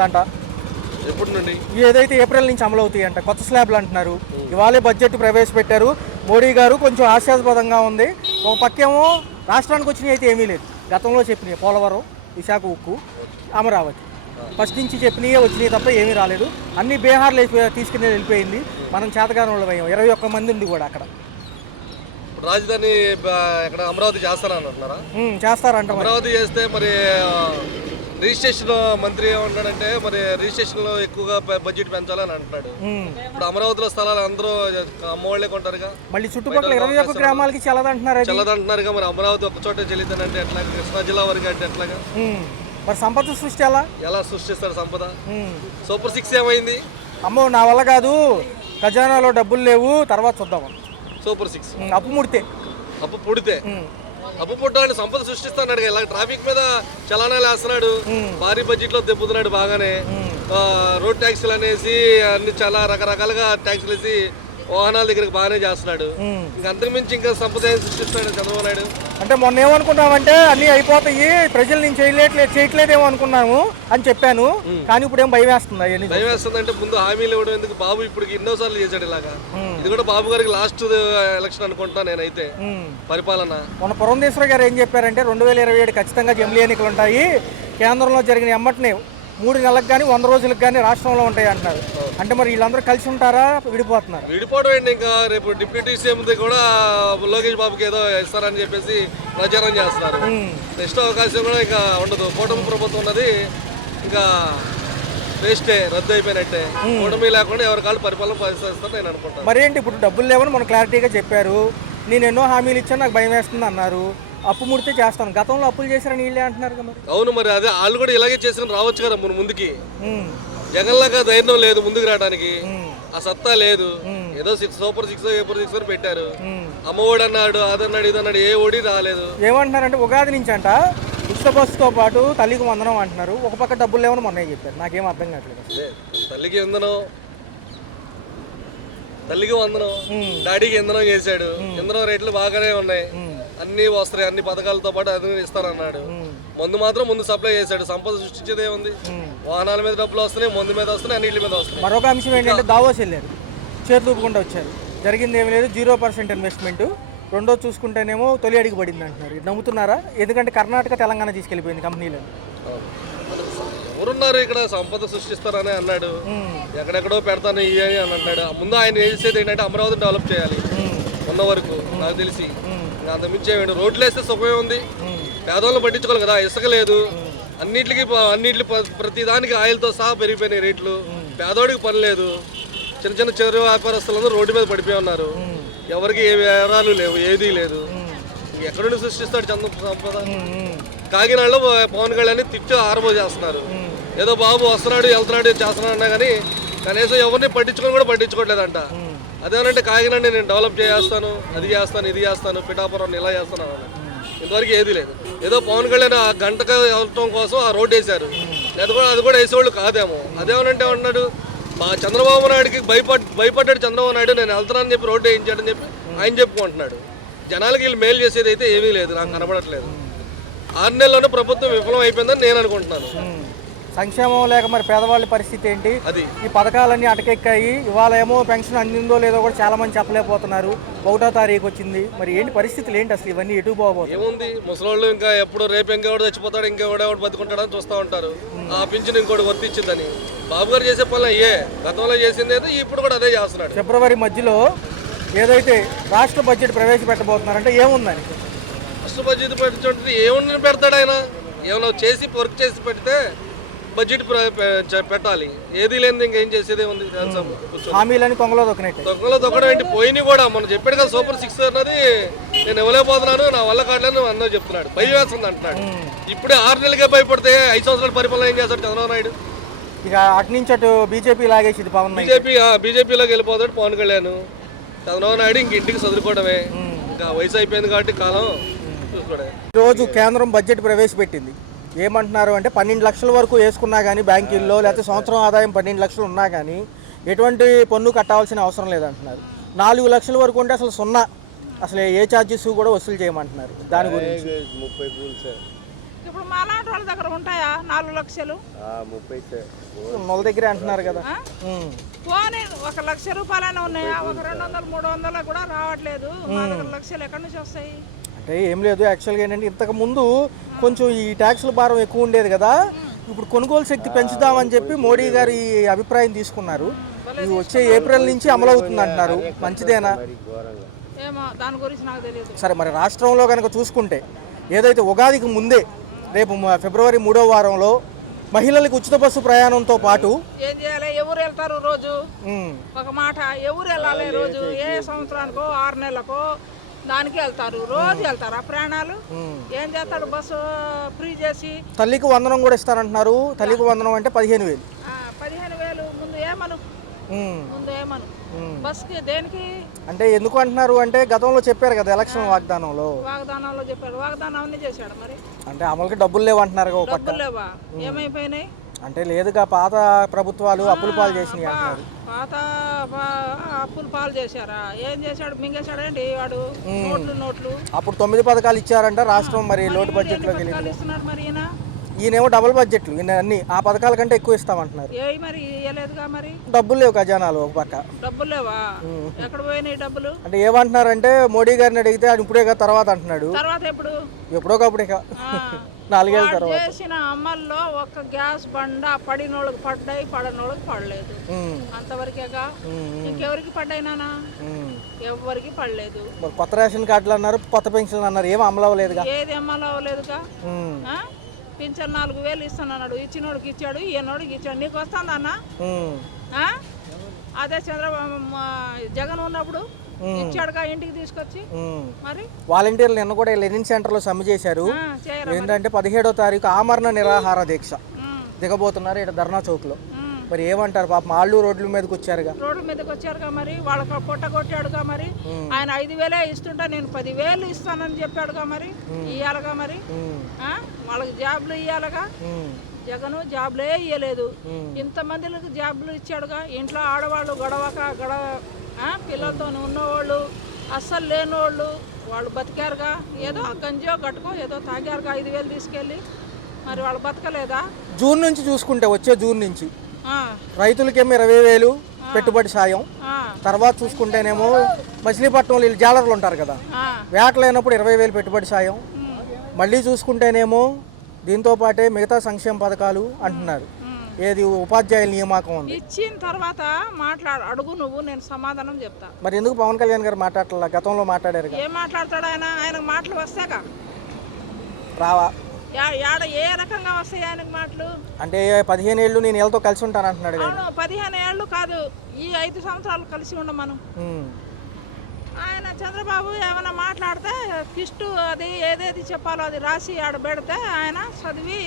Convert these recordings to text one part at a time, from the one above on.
అంట ఎప్పటి నుండి ఏదైతే ఏప్రిల్ నుంచి అమలు అవుతాయి అంట కొత్త స్లాబ్లు అంటున్నారు. ఇవాళే బడ్జెట్ ప్రవేశపెట్టారు మోడీ గారు. కొంచెం హాస్యాస్పదంగా ఉంది. ఒక పక్కేమో రాష్ట్రానికి వచ్చినవి అయితే ఏమీ లేదు. గతంలో చెప్పినాయి పోలవరం, విశాఖ ఉక్కు, అమరావతి ఫస్ట్ నుంచి చెప్పినవే వచ్చినాయి తప్ప ఏమీ రాలేదు. అన్ని బీహార్లో తీసుకుని వెళ్ళిపోయింది. మనం చేతగాని వాళ్ళు 21 మంది ఉంది కూడా అక్కడ. రాజధాని ఇక్కడ అమరావతి చేస్తారని చేస్తారంట. అమరావతి చేస్తే మరి రిజిస్ట్రేషన్ మంత్రి ఏమంటాడంటే మరి రిజిస్ట్రేషన్ లో ఎక్కువగా బడ్జెట్ పెంచాలని అంటున్నాడు. ఇప్పుడు అమరావతిలో స్థలాలు అందరూ అమ్మవాళ్లే కొంటారుగా. మళ్ళీ చుట్టుపక్కల 21 గ్రామాలకి చల్లదంటున్నారుగా. మరి అమరావతి ఒక చోట చెల్లిందంటే ఎట్లాగా? కృష్ణా జిల్లా వరకు అంటే ఎట్లాగా? మరి సంపద సృష్టి ఎలా సృష్టిస్తారు సంపద? సూపర్ 6 ఏమైంది? అమ్మో నా వల్ల కాదు, ఖజానాలో డబ్బులు లేవు, తర్వాత చూద్దాం. సూపర్ 6 అప్పు పుట్టాలని సంపద సృష్టిస్తున్నాడు. ఇలా ట్రాఫిక్ మీద చలానాలు వేస్తున్నాడు. భారీ బడ్జెట్ లో దెబ్బతున్నాడు బాగానే. రోడ్ ట్యాక్సీలు అనేసి అన్ని చాలా రకరకాలుగా ట్యాక్సీలు వేసి వాహనాల దగ్గరికి బాగానే చేస్తున్నాడు. ఇంకా అంతకుమించి ఇంకా సంపద సృష్టిస్తున్నాడు చంద్రబాబు నాయుడు. అంటే మొన్న ఏమనుకున్నామంటే అన్ని అయిపోతాయి, ప్రజలు నేను చేయట్లేదేమో అనుకున్నాము అని చెప్పాను. కానీ ఇప్పుడు ఏం భయం వేస్తుంది. భయం వేస్తుంది అంటే ముందు హామీలు ఇవ్వడం ఎందుకు? బాబు ఇప్పుడు ఎన్నోసార్లు చేశాడు ఇలాగా. ఇది కూడా బాబు గారికి లాస్ట్ ఎలక్షన్ అనుకుంటా నేనైతే పరిపాలన. మొన్న పురంధేశ్వర గారు ఏం చెప్పారంటే 2027 ఖచ్చితంగా జమిలీ ఎన్నికలు ఉంటాయి. కేంద్రంలో జరిగిన ఎమ్మటనే 3 నెలలకు కానీ 100 రోజులకు కానీ రాష్ట్రంలో ఉంటాయి అంటున్నారు. అంటే మరి వీళ్ళందరూ కలిసి ఉంటారా, విడిపోతున్నారు? విడిపోవడం ఏంటి? ఇంకా రేపు డిప్యూటీ సీఎం కూడా లోకేష్ బాబుకి ఏదో ఇస్తారని చెప్పేసి ప్రచారం చేస్తున్నారు. నెక్స్ట్ అవకాశం కూడా ఇంకా ఉండదు. కూటమి ప్రభుత్వం ఉన్నది ఇంకా వేస్టే, రద్దు అయిపోయినట్టే. కూటమి లేకుండా ఎవరి కాళ్ళు పరిపాలన పరిశీలిస్తారు నేను అనుకుంటాను. మరి ఏంటి ఇప్పుడు డబ్బులు లేవని మనం క్లారిటీగా చెప్పారు. నేను ఎన్నో హామీలు ఇచ్చాను, నాకు భయం వేస్తుంది అన్నారు. అప్పు ముడితే చేస్తాను. గతంలో అప్పులు చేశారని వీళ్ళే అంటున్నారు కదా. అవును, మరి అదే వాళ్ళు కూడా ఇలాగే చేసుకుని రావచ్చు కదా ముందుకి. జగన్ లాగా ధైర్యం లేదు ముందుకు రావడానికి, ఆ సత్తా లేదు. ఏదో సూపర్ 6 పెట్టారు. అమ్మఒడి అన్నాడు, అదన్నాడు, ఇదన్నాడు, ఏ ఓడి రాలేదు. ఏమంటున్నారంటే ఉగాది నుంచి అంట ఉచిత బస్సుతో పాటు తల్లికి వందనం అంటున్నారు. ఒక పక్క డబ్బులు లేవని మొన్న చెప్పారు. నాకేం అర్థం కావట్లేదు. తల్లికి వందనం, డాడీకి ఇంధనం చేశాడు. ఇంధనం రేట్లు బాగానే ఉన్నాయి, అన్ని వస్తాయి. అన్ని పథకాలతో పాటు అది ఇస్తారన్నాడు. ముందు సప్లై చేశాడు. సంపద సృష్టించేదే ఉంది. వాహనాల మీద డబ్బులు వస్తున్నాయి, మందు మీద వస్తున్నాయి, అన్నిటి మీద వస్తున్నాయి. మరొక అంశం ఏంటంటే దావోస్ వెళ్ళారు, చేతులు ఊపుకుంటూ వచ్చారు. జరిగింది ఏమీ లేదు, 0% ఇన్వెస్ట్మెంట్. రెండో చూసుకుంటేనేమో తొలి అడిగి పడింది అంటున్నారు. ఇది నమ్ముతున్నారా? ఎందుకంటే కర్ణాటక, తెలంగాణ తీసుకెళ్లిపోయింది కంపెనీలను. ఎవరున్నారు ఇక్కడ సంపద సృష్టిస్తారని అన్నాడు. ఎక్కడెక్కడో పెడతాను ఇవి అని అంటాడు. ముందు ఆయన చేసేది ఏంటంటే అమరావతిని డెవలప్ చేయాలి. ఉన్న వరకు నాకు తెలిసి అంతమించే రోడ్లు వేస్తే సుఖమే ఉంది. పేదవాళ్ళని పట్టించుకోవాలి కదా. ఇసుక లేదు, అన్నిటికి ప్రతి దానికి ఆయిల్తో సహా పెరిగిపోయినాయి రేట్లు. పేదవాడికి పని లేదు. చిన్న చిరు వ్యాపారస్తులందరూ రోడ్డు మీద పడిపోయి ఉన్నారు. ఎవరికి ఏ వివరాలు లేవు, ఏదీ లేదు. ఎక్కడి నుండి సృష్టిస్తాడు సంపద? కాకినాడలో పవన్ కళ్యాణ్ తిట్టి ఆరబో చేస్తున్నారు. ఏదో బాబు వస్తున్నాడు, వెళ్తున్నాడు, చేస్తున్నాడు అన్నా కానీ కనీసం ఎవరిని పట్టించుకోవట్లేదంట. అదేనంటే కాకినాడ నేను డెవలప్ చేస్తాను, అది చేస్తాను, ఇది చేస్తాను, పిఠాపురం ఇలా చేస్తాను. ఇంతవరకు ఏది లేదు. ఏదో పవన్ కళ్యాణ్ ఆ గంటకు వెళ్ళటం కోసం ఆ రోడ్డు వేశారు. అది కూడా వేసేవాళ్ళు కాదేమో. అదేమనంటే అన్నాడు చంద్రబాబు నాయుడికి భయపడ్డాడు చంద్రబాబు నాయుడు, నేను వెళ్తానని చెప్పి రోడ్డు వేయించాడని చెప్పి ఆయన చెప్పుకుంటున్నాడు. జనాలకి వీళ్ళు మేలు చేసేది అయితే ఏమీ లేదు, నాకు కనబడట్లేదు. 6 నెలల్లోనే ప్రభుత్వం విఫలం అయిపోయిందని నేను అనుకుంటున్నాను. సంక్షేమం లేక మరి పేదవాళ్ళ పరిస్థితి ఏంటి? అది ఈ పథకాలన్నీ అటకెక్కాయి. ఇవాళ ఏమో పెన్షన్ అందిందో లేదో కూడా చాలా మంది చెప్పలేకపోతున్నారు. 1వ తారీఖు వచ్చింది. మరి ఏంటి పరిస్థితులు ఏంటి అసలు? ఇవన్నీ ఎటు పోబోతుంది? ఏముంది, ముసలోళ్ళు ఇంకా ఎప్పుడు రేపు ఇంకెవడు చచ్చిపోతాడు, ఇంకెవడెవడు బతుకుంటాడని చూస్తూ ఉంటారు. ఆ పింఛన్ ఇంకోటి వర్తించిందని బాబు గారు చేసే పనులు అయ్యే. గతంలో చేసింది ఏదో ఇప్పుడు కూడా అదే చేస్తున్నాడు. ఫిబ్రవరి మధ్యలో ఏదైతే రాష్ట్ర బడ్జెట్ ప్రవేశపెట్టబోతున్నారంటే ఏముందని? రాష్ట్ర బడ్జెట్ పెట్టించుంటే ఏముందని పెడతాడు ఆయన? ఏమన్నా చేసి వర్క్ చేసి పెడితే బడ్జెట్ పెట్టాలి. ఏది లేదు, ఇంకేం చేసేదే ఉంది. హామీలని తొంగలో దొక్కడం ఏంటి? పోయినాయి కూడా. మనం చెప్పాడు కదా సూపర్ 6 అన్నది నేను ఇవ్వలేకపోతున్నాను, నా వల్ల కావట్లేదు అన్నో చెప్తున్నాడు. భయం వేస్తుంది అంటున్నాడు. ఇప్పుడే 6 నెలలకే భయపడితే 5 సంవత్సరాల పరిపాలన ఏం చేస్తాడు చంద్రబాబు నాయుడు? ఇక అటు నుంచి అటు బీజేపీ లాగేసింది. బీజేపీలోకి వెళ్ళిపోతాడు పవన్ కళ్యాణ్. చంద్రబాబు నాయుడు ఇంక ఇంటికి చదువుకోవడమే. ఇంకా వయసు అయిపోయింది కాబట్టి కాలం చూసుకోవడమే. ఈరోజు కేంద్రం బడ్జెట్ ప్రవేశపెట్టింది. ఏమంటున్నారు అంటే 12 లక్షల వరకు వేసుకున్నా కానీ బ్యాంకుల్లో, లేకపోతే సంవత్సరం ఆదాయం 12 లక్షలు ఉన్నా కానీ ఎటువంటి పన్ను కట్టాల్సిన అవసరం లేదంటున్నారు. 4 లక్షల వరకు ఉంటే అసలు 0, అసలు ఏ ఛార్జెస్ కూడా వసూలు చేయమంటున్నారు. దాని గురించి ఇప్పుడు మా లాంటి వాళ్ళ దగ్గర ఉంటాయా 4 లక్షలు? వాళ్ళ దగ్గరే అంటున్నారు కదా. పోనీ 1 లక్ష రూపాయలైనా ఉన్నాయా? ఒక 200 300 కూడా రావట్లేదు. మా దగ్గర లక్షలు ఎక్కడి నుంచి వస్తాయి? అంటే ఏం లేదు, యాక్చువల్గా ఏంటంటే ఇంతకు ముందు కొంచెం ఈ ట్యాక్సుల భారం ఎక్కువ ఉండేది కదా, ఇప్పుడు కొనుగోలు శక్తి పెంచుదామని చెప్పి మోడీ గారు ఈ అభిప్రాయం తీసుకున్నారు. ఇది వచ్చే ఏప్రిల్ నుంచి అమలు అవుతుంది అంటున్నారు. మంచిదేనా? ఏమో దాని గురించి నాకు తెలియదు. సరే, మరి రాష్ట్రంలో కనుక చూసుకుంటే ఏదైతే ఉగాదికి ముందే రేపు ఫిబ్రవరి 3వ వారంలో మహిళలకు ఉచిత బస్సు ప్రయాణంతో పాటు ఏం చేయాలి? ఎవరు వెళ్తారు రోజు? ఒక మాట, ఎవరు వెళ్ళాలి రోజు? ఏ సంవత్సరానికో 6 నెలలకో దానికి వెళ్తారు, రోజు వెళ్తారు. ఆ ప్రయాణాలు ఏం చేస్తాడు? బస్సు ఫ్రీ చేసి తల్లికి వందనం కూడా ఇస్తారంటున్నారు. తల్లికి వందనం అంటే 15,000. 15,000 ముందు ఏమను బస్కి దేనికి అంటే ఎందుకు అంటున్నారు అంటే గతంలో చెప్పారు కదా ఎలక్షన్ వాగ్దానంలో చెప్పాడు. వాగ్దానం అన్ని చేశాడు. మరి అంటే అమలుకి డబ్బులు లేవు అంటున్నారు. డబ్బులు లేవా? ఏమైపోయినాయి? అంటే లేదుగా, పాత ప్రభుత్వాలు అప్పులు పాలు చేసినాయి అంటున్నారు. పాత అప్పులు పాలు చేశారా? ఏం చేశాడు? మింగేశాడేంటి వాడు? నోట్లు అప్పుడు 9 పథకాలు ఇచ్చారంట రాష్ట్రం. మరి లోటు బడ్జెట్ లోకి ఇస్తున్నారు. మరి ఈయనేమో డబుల్ బడ్జెట్లు, ఈయన అన్ని ఆ పథకాల కంటే ఎక్కువ ఇస్తామంటున్నారు. మరి ఇవ్వలేదుగా. మరి డబ్బులు లేవు ఖజానాలు. ఒక పక్క డబ్బులు లేవా? ఎక్కడ పోయినాయి డబ్బులు? అంటే ఏమంటున్నారంటే మోడీ గారిని అడిగితే అది ఇప్పుడే తర్వాత అంటున్నాడు. తర్వాత ఎప్పుడో ఒకప్పుడు ఇక 4 ఏళ్ళ తర్వాత చేసిన అమల్లో ఒక గ్యాస్ బండ పడినోళ్ళకి పడ్డాయి, పడనోళ్ళకి పడలేదు. అంతవరకేగా. ఇంకెవరికి పడ్డాయి నానా? ఎవరికి పడలేదు. కొత్త రేషన్ కార్డులు అన్నారు, కొత్త పెన్షన్లు అన్నారు, ఏం అమలు అవ్వలేదుగా. ఏది అమలు అవ్వలేదుగా. పింఛన్ 4,000 ఇస్తానన్నాడు, ఇచ్చినోడికి ఇచ్చాడు, ఈయనోడికి ఇచ్చాడు. నీకు వస్తుందన్నా? అదే జగన్ ఉన్నప్పుడు ఇచ్చాడుగా ఇంటికి తీసుకొచ్చి. మరి వాలంటీర్లు నిన్న కూడా లెనిన్ సెంటర్ లో సమ్మె చేశారు. ఏంటంటే 17వ తారీఖు ఆమరణ నిరాహార దీక్ష దిగబోతున్నారు ఇక్కడ ధర్నా చౌక్ లో. మరి ఏమంటారు? పాపం వాళ్ళు రోడ్ల మీదకి వచ్చారుగా. మరి వాళ్ళకి పొట్ట కొట్టాడుగా. మరి ఆయన 5,000 ఇస్తుంటా నేను 10,000 ఇస్తానని చెప్పాడుగా. మరి ఇయ్యాలగా. మరి వాళ్ళకి జాబ్లు ఇయ్యాలగా. జగను జాబ్లే ఇయ్యలేదు. ఇంతమందికి జాబ్లు ఇచ్చాడుగా. ఇంట్లో ఆడవాళ్ళు పిల్లలతో ఉన్నవాళ్ళు, అస్సలు లేనివాళ్ళు వాళ్ళు బతికారుగా. ఏదో గంజో గట్టుకో ఏదో తాగారుగా 5,000 తీసుకెళ్ళి. మరి వాళ్ళు బతకలేదా? జూన్ నుంచి చూసుకుంటే, వచ్చే జూన్ నుంచి రైతులకేమో 20,000 పెట్టుబడి సాయం. తర్వాత చూసుకుంటేనేమో మచిలీపట్నంలో వీళ్ళు జాలర్లు ఉంటారు కదా, వేట లేనప్పుడు 20,000 పెట్టుబడి సాయం. మళ్ళీ చూసుకుంటేనేమో దీంతో పాటే మిగతా సంక్షేమ పథకాలు అంటున్నారు. ఏది ఉపాధ్యాయుల నియామకం ఉంది. ఇచ్చిన తర్వాత అడుగు నువ్వు, నేను సమాధానం చెప్తా. మరి ఎందుకు పవన్ కళ్యాణ్ గారు మాట్లాడాల? గతంలో మాట్లాడారు. ఏం మాట్లాడతాడు ఆయన? ఆయనకు మాటలు వస్తాక రావా? ఏ రకంగా వస్తాయి ఆయనకు మాటలు? అంటే 15 ఏళ్ళు నేను వీళ్ళతో కలిసి ఉంటాను అంటున్నాడు. 15 ఏళ్ళు కాదు, ఈ 5 సంవత్సరాలు కలిసి ఉండమను. ఆయన చంద్రబాబు ఏమైనా మాట్లాడితే కిస్టు అది ఏదేది చెప్పాలో అది రాసి ఆడ పెడితే ఆయన చదివి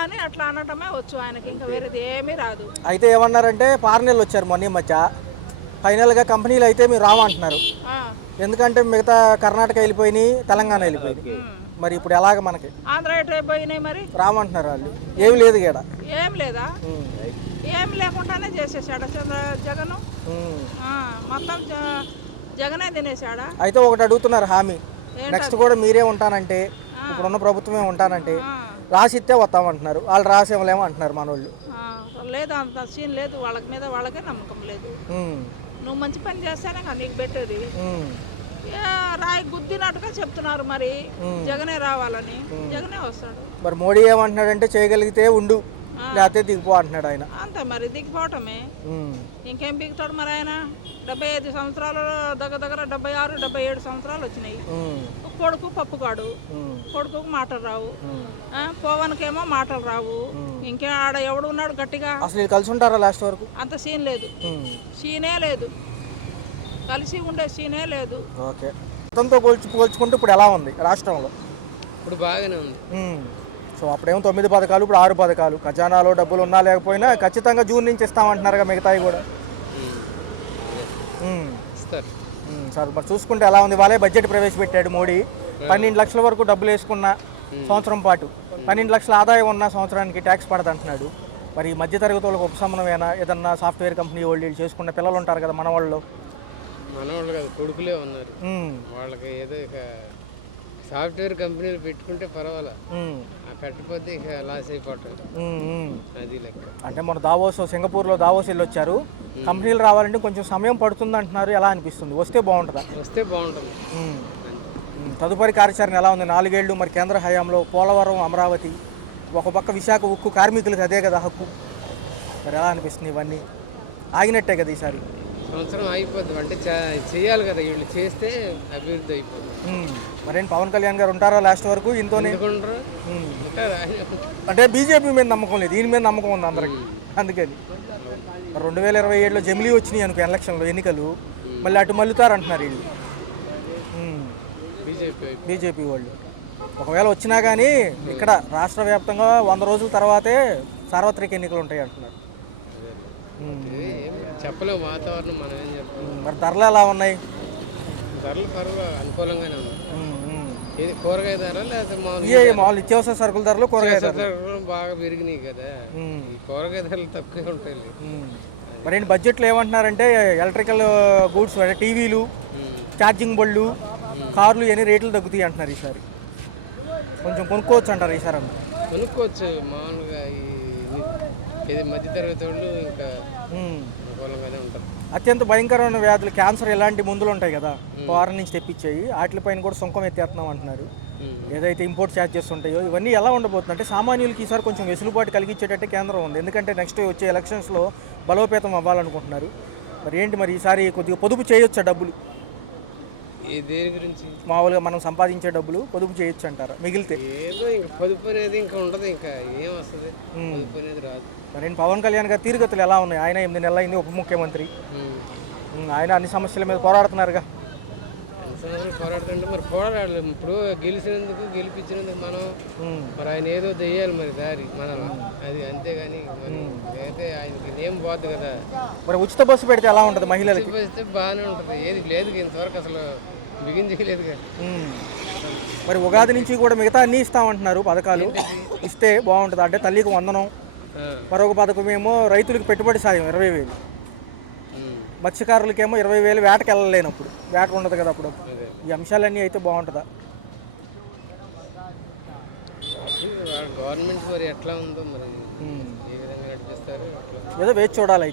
అని అట్లా అనటమే వచ్చు ఆయనకి. ఇంకా వేరేది ఏమీ రాదు. అయితే ఏమన్నారంటే ఫారినర్లు వచ్చారు మొన్న మధ్య, ఫైనల్గా కంపెనీలు అయితే మీరు రావంటున్నారు. ఎందుకంటే మిగతా కర్ణాటక వెళ్ళిపోయినాయి, తెలంగాణ వెళ్ళిపోయింది. మరి ఇప్పుడు ఎలాగ మనకి? ఆంధ్ర ఎటు అయిపోయినాయి. మరి రామంటున్నారు వాళ్ళు. ఏమి లేదు ఇక్కడ. ఏం లేదా? ఏం లేకుండానే చేసేసాడా జగన్? మొత్తం జగనే తినేసాడా? అయితే ఒకటి అడుగుతున్నారు హామీ, నెక్స్ట్ కూడా మీరే ఉంటానంటే, ఇప్పుడున్న ప్రభుత్వమే ఉంటానంటే రాసిస్తే వస్తామంటున్నారు. వాళ్ళు రాసేమలేమో అంటున్నారు మనోళ్ళు. లేదు, అంత సీన్ లేదు వాళ్ళకి మీద. వాళ్ళకే నమ్మకం లేదు. నువ్వు మంచి పని చేస్తేనే కదా నీకు పెట్టేది. రాయి గుద్దినట్టుగా చెప్తున్నారు. మరి జగనే రావాలని. జగనే వస్తాడు. మరి మోడీ ఏమంటున్నాడంటే చేయగలిగితే ఉండు, లేకపోతే దిగిపో అంటున్నాడు ఆయన. అంతే మరి, దిగిపోవటమే. ఇంకేం దిగుతాడు మరి ఆయన? 75 సంవత్సరాలు దగ్గర 76, 77 సంవత్సరాలు వచ్చినాయి. కొడుకు పప్పుగాడు, కొడుకు మాటలు రావు. పోవన్కేమో మాటలు రావు. ఇంకే ఆడ ఎవడు ఉన్నాడు గట్టిగా? అసలు కలిసి ఉంటారా లాస్ట్ వరకు? అంత సీన్ లేదు. సీనే లేదు. కలిసి ఉండే సీనే లేదు. ఓకే. గతంతో పోల్చుకుంటే ఇప్పుడు ఎలా ఉంది రాష్ట్రంలో? ఇప్పుడు బాగానే ఉంది. సో అప్పుడేమో 9 పథకాలు, ఇప్పుడు 6 పథకాలు. ఖజానాలో డబ్బులు ఉన్నా లేకపోయినా ఖచ్చితంగా జూన్ నుంచి ఇస్తామంటున్నారుగా మిగతాయి కూడా. సార్ మరి చూసుకుంటే ఎలా ఉంది? వాళ్ళే బడ్జెట్ ప్రవేశపెట్టాడు మోడీ. 12 లక్షల వరకు డబ్బులు వేసుకున్న సంవత్సరం పాటు 12 లక్షల ఆదాయం ఉన్న సంవత్సరానికి ట్యాక్స్ పడదంటున్నాడు. మరి మధ్యతరగతి వాళ్ళకి ఉపశమనమేనా? ఏదన్నా సాఫ్ట్వేర్ కంపెనీ వాళ్ళు చేసుకున్న పిల్లలు ఉంటారు కదా మనవాళ్ళు కాదు, కొడుకులే ఉన్నారు. వాళ్ళకి ఏదో ఇక సాఫ్ట్వేర్ కంపెనీలు పెట్టుకుంటే పర్వాలా, ఉమ్, పెట్టకపోతే ఇక లాస్ అయిపోవటం, ఉమ్. అది లెక్క. అంటే మన సింగపూర్లో దావోస్ వెళ్ళి వచ్చారు. కంపెనీలు రావాలంటే కొంచెం సమయం పడుతుంది అంటున్నారు. ఎలా అనిపిస్తుంది? వస్తే బాగుంటుందా? వస్తే బాగుంటుంది. ఉమ్. తదుపరి కార్యాచరణ ఎలా ఉంది? 4 ఏళ్ళు మరి కేంద్ర హయాంలో పోలవరం, అమరావతి, ఒక పక్క విశాఖ ఉక్కు, కార్మికులకు అదే కదా హక్కు. మరి ఎలా అనిపిస్తుంది? ఇవన్నీ ఆగినట్టే కదా ఈసారి? సంవత్సరం అయిపోద్ది అంటే చేయాలి కదా, వీళ్ళు చేస్తే అభివృద్ధి అయిపోతుంది. మరేంటి పవన్ కళ్యాణ్ గారు ఉంటారా లాస్ట్ వరకు ఇంతోనే? ఎందుకుంటారు? ఉంటారా? అంటే బీజేపీ మీద నమ్మకం లేదు, దీని మీద నమ్మకం ఉంది అందరికి. అందుకని 2027లో జమిలీ వచ్చినాయి అనుకో ఎలక్షన్లో ఎన్నికలు, మళ్ళీ అటు మల్లుతారు అంటున్నారు వీళ్ళు, బీజేపీ వాళ్ళు. ఒకవేళ వచ్చినా కానీ ఇక్కడ రాష్ట్ర వ్యాప్తంగా 100 రోజుల తర్వాతే సార్వత్రిక ఎన్నికలు ఉంటాయి అంటున్నారు. చెప్పలేము, వాతావరణం మనం ఏం చెప్తాం. మరి ధరలు ఎలా ఉన్నాయి? ధరలు పర్వాలేదు, అనుకూలంగానే ఉన్నాయి. ఇది కూరగాయ ధరలు లేకపోతే మామూలు నిత్యావసర సరుకుల ధరలు, కూరగాయ ధరలు బాగా పెరిగినాయి కదా, ఈ కూరగాయ ధరలు తక్కువే ఉంటాయి. మరి ఏంటి బడ్జెట్లో ఏమంటున్నారంటే ఎలక్ట్రికల్ గూడ్స్ అంటే టీవీలు, ఛార్జింగ్ బళ్ళు, కార్లు ఇవన్నీ రేట్లు తగ్గుతాయి అంటున్నారు ఈసారి. కొంచెం కొనుక్కోవచ్చు అంటారు ఈసారి అన్న? కొనుక్కోవచ్చు మామూలుగా. ఇది మధ్యతరగతి వాళ్ళు ఇంకా అనుకూలంగానే ఉంటారు. అత్యంత భయంకరమైన వ్యాధులు, క్యాన్సర్ ఇలాంటి మందులు ఉంటాయి కదా ఫారెన్ నుంచి తెప్పించాయి, వాటిపైన కూడా సుంకం ఎత్తేస్తున్నాం అంటున్నారు. ఏదైతే ఇంపోర్ట్ ఛార్జెస్ ఉంటాయో ఇవన్నీ ఎలా ఉండబోతుంది? అంటే సామాన్యులకి ఈసారి కొంచెం వెసులుబాటు కలిగించేటట్టే కేంద్రం ఉంది, ఎందుకంటే నెక్స్ట్ వచ్చే ఎలక్షన్స్లో బలోపేతం అవ్వాలనుకుంటున్నారు. మరి ఏంటి మరి ఈసారి కొద్దిగా పొదుపు చేయొచ్చా డబ్బులు? దేని గురించి? మామూలుగా మనం సంపాదించే డబ్బులు పొదుపు చేయొచ్చు అంటారా మిగిలితే? ఏదో ఇంకా పొదుపు అనేది ఇంకా ఉండదు, ఇంకా ఏం వస్తుంది, పొదుపు అనేది రాదు. మరి పవన్ కళ్యాణ్ గారి తీరుగతులు ఎలా ఉన్నాయి? ఆయన 8 నెలలు అయింది ఉప ముఖ్యమంత్రి, ఆయన అన్ని సమస్యల మీద పోరాడుతున్నారుగా. పోరాడుతుంటే మరి పోరాడలేదు. ఇప్పుడు గెలిపించినందుకు మనం మరి ఆయన ఏదో చెయ్యాలి మరి దారి మనం, అది అంతేగాని అయితే ఆయనకి నేమ్ పోద్దు కదా. మరి ఉచిత బస్సు పెడితే ఎలా ఉంటుంది మహిళలకి? పెడితే బాగానే ఉంటుంది. ఏది లేదు ఇంతవరకు అసలు బిగించలేదు కదా. మరి ఉగాది నుంచి కూడా మిగతా అన్నీ ఇస్తామంటున్నారు పథకాలు, ఇస్తే బాగుంటుంది. అంటే తల్లికి వందనం, మరొక పథకం ఏమో రైతులకు పెట్టుబడి సాయం 20,000, మత్స్యకారులకేమో 20,000 వేటకి వెళ్ళలేనప్పుడు, వేట ఉండదు కదా అప్పుడు. ఈ అంశాలన్నీ అయితే బాగుంటుందా? గవర్నమెంట్ మరి ఎట్లా ఉందో మరి ఏ విధంగా నడిపిస్తారు ఏదో వేచి చూడాలి.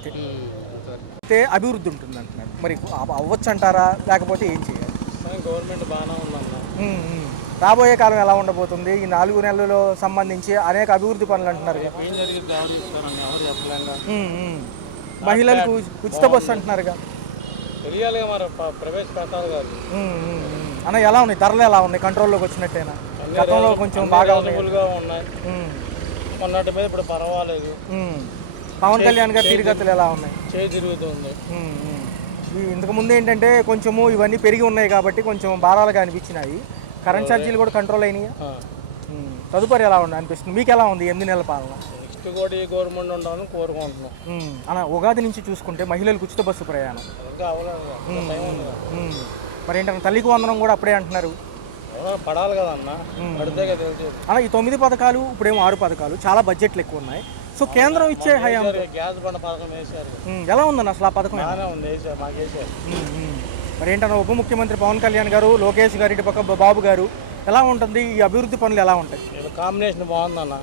అయితే అభివృద్ధి ఉంటుంది అంటున్నారు, మరి అవ్వచ్చు అంటారా లేకపోతే ఏం చేయాలి? గవర్నమెంట్ బాగానే ఉందన్న. రాబోయే కాలం ఎలా ఉండబోతుంది? ఈ 4 నెలల్లో సంబంధించి అనేక అభివృద్ధి పనులు అంటున్నారు. మహిళలకు ఉచిత బస్సు అంటున్నారుగా, తెలియాలిగా మరి ప్రవేశపెట్టాలి కాదు. అన్న ఎలా ఉన్నాయి ధరలు? ఎలా ఉన్నాయి? కంట్రోల్లోకి వచ్చినట్టేనా? గతంలో కొంచెం బాగా ఉన్నాయి. మొన్నటి మీద ఇప్పుడు పర్వాలేదు. పవన్ కళ్యాణ్ గారి తిరిగతులు ఎలా ఉన్నాయి? చేయి తిరుగుతుంది. ఇంతకు ముందు ఏంటంటే కొంచెము ఇవన్నీ పెరిగి ఉన్నాయి కాబట్టి కొంచెం భారాలుగా అనిపించినాయి. కరెంట్ ఛార్జీలు కూడా కంట్రోల్ అయినాయి. తదుపరి ఎలా ఉంది అనిపిస్తుంది? మీకు ఎలా ఉంది 8 నెలల పాలన? నెక్స్ట్ కూడా ఈ గవర్నమెంట్ ఉండాలని కోరుకుంటున్నాం. అన్న ఉగాది నుంచి చూసుకుంటే మహిళలకు ఉచిత బస్సు ప్రయాణం మరి ఏంటన్నా తల్లికి వందనం కూడా అప్పుడే అంటున్నారు. పడాలి కదా అన్న, అన్న ఈ 9 పథకాలు ఇప్పుడేమో 6 పథకాలు, చాలా బడ్జెట్లు ఎక్కువ ఉన్నాయి. సో కేంద్రం ఇచ్చే హయాం గ్యాస్ బండ పథకం వేశారు, ఎలా ఉందన్న అసలు ఆ పథకం? మరి ఏంటన్నా ఉప ముఖ్యమంత్రి పవన్ కళ్యాణ్ గారు, లోకేష్ గారు, ఇటు పక్క బాబు గారు, ఎలా ఉంటుంది? ఈ అభివృద్ధి పనులు ఎలా ఉంటాయి? కాంబినేషన్ బాగుందన్న.